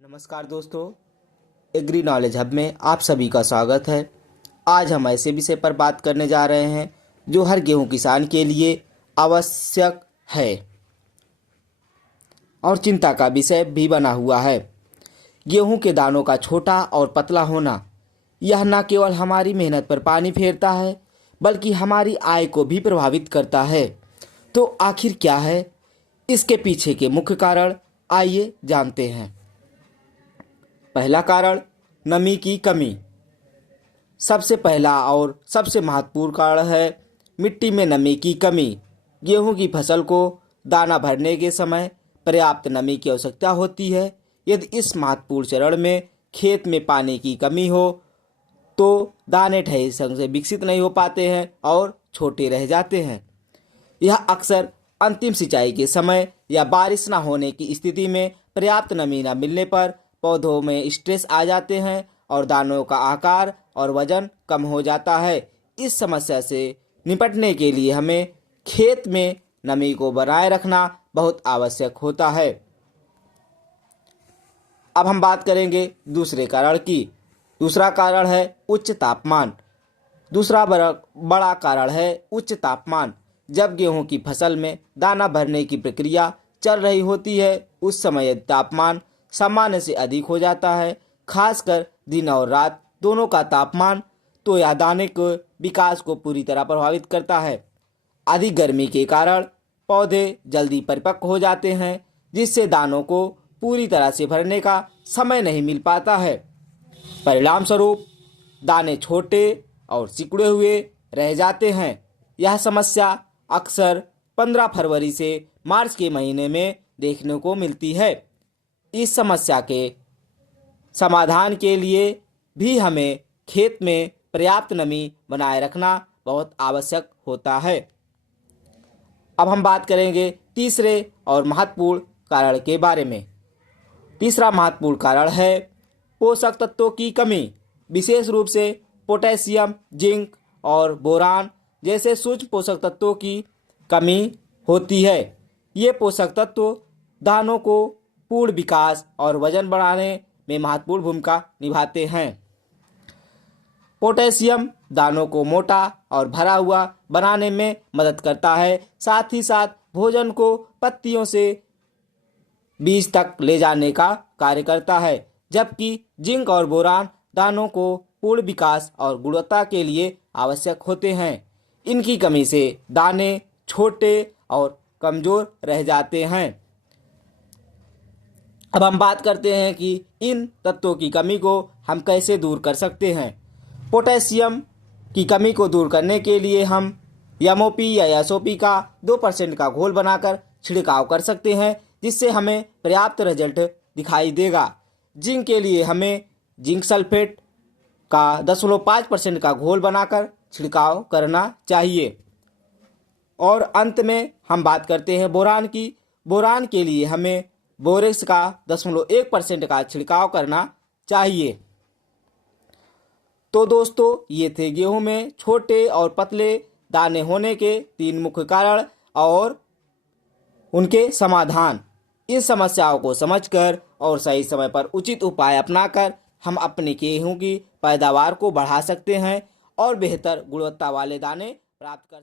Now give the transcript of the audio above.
नमस्कार दोस्तों, agree knowledge hub में आप सभी का स्वागत है। आज हम ऐसे विषय पर बात करने जा रहे हैं जो हर गेहूं किसान के लिए आवश्यक है और चिंता का विषय भी बना हुआ है। गेहूं के दानों का छोटा और पतला होना यह न केवल हमारी मेहनत पर पानी फेरता है बल्कि हमारी आय को भी प्रभावित करता है। तो आखिर क्या है इसके पीछे के मुख्य कारण, आइए जानते हैं। पहला कारण, नमी की कमी। सबसे पहला और सबसे महत्वपूर्ण कारण है मिट्टी में नमी की कमी। गेहूं की फसल को दाना भरने के समय पर्याप्त नमी की आवश्यकता होती है। यदि इस महत्वपूर्ण चरण में खेत में पानी की कमी हो तो दाने सही ढंग से विकसित नहीं हो पाते हैं और छोटे रह जाते हैं। यह अक्सर अंतिम सिंचाई के समय या बारिश न होने की स्थिति में पर्याप्त नमी न मिलने पर पौधों में स्ट्रेस आ जाते हैं और दानों का आकार और वजन कम हो जाता है। इस समस्या से निपटने के लिए हमें खेत में नमी को बनाए रखना बहुत आवश्यक होता है। अब हम बात करेंगे दूसरे कारण की। दूसरा कारण है उच्च तापमान। दूसरा बड़ा कारण है उच्च तापमान। जब गेहूं की फसल में दाना भरने की प्रक्रिया चल रही होती है उस समय तापमान सामान्य से अधिक हो जाता है, खासकर दिन और रात दोनों का तापमान, तो यह दाने के विकास को पूरी तरह प्रभावित करता है। अधिक गर्मी के कारण पौधे जल्दी परिपक्व हो जाते हैं जिससे दानों को पूरी तरह से भरने का समय नहीं मिल पाता है। परिणाम स्वरूप दाने छोटे और सिकुड़े हुए रह जाते हैं। यह समस्या अक्सर 15 फरवरी से मार्च के महीने में देखने को मिलती है। इस समस्या के समाधान के लिए भी हमें खेत में पर्याप्त नमी बनाए रखना बहुत आवश्यक होता है। अब हम बात करेंगे तीसरे और महत्वपूर्ण कारण के बारे में। तीसरा महत्वपूर्ण कारण है पोषक तत्वों की कमी, विशेष रूप से पोटेशियम, जिंक और बोरान जैसे सूक्ष्म पोषक तत्वों की कमी होती है। ये पोषक तत्व दानों को पूर्ण विकास और वजन बढ़ाने में महत्वपूर्ण भूमिका निभाते हैं। पोटेशियम दानों को मोटा और भरा हुआ बनाने में मदद करता है, साथ ही साथ भोजन को पत्तियों से बीज तक ले जाने का कार्य करता है। जबकि जिंक और बोरान दानों को पूर्ण विकास और गुणवत्ता के लिए आवश्यक होते हैं। इनकी कमी से दाने छोटे और कमजोर रह जाते हैं। अब हम बात करते हैं कि इन तत्वों की कमी को हम कैसे दूर कर सकते हैं। पोटेशियम की कमी को दूर करने के लिए हम एमओपी या एसओपी का 2% का घोल बनाकर छिड़काव कर सकते हैं जिससे हमें पर्याप्त रिजल्ट दिखाई देगा। जिंक के लिए हमें जिंक सल्फेट का 0.5% का घोल बनाकर छिड़काव करना चाहिए। और अंत में हम बात करते हैं बोरान की। बोरान के लिए हमें बोरेक्स का 0.1% का छिड़काव करना चाहिए। तो दोस्तों, ये थे गेहूं में छोटे और पतले दाने होने के 3 मुख्य कारण और उनके समाधान। इन समस्याओं को समझकर और सही समय पर उचित उपाय अपनाकर हम अपने गेहूं की पैदावार को बढ़ा सकते हैं और बेहतर गुणवत्ता वाले दाने प्राप्त कर सकते हैं।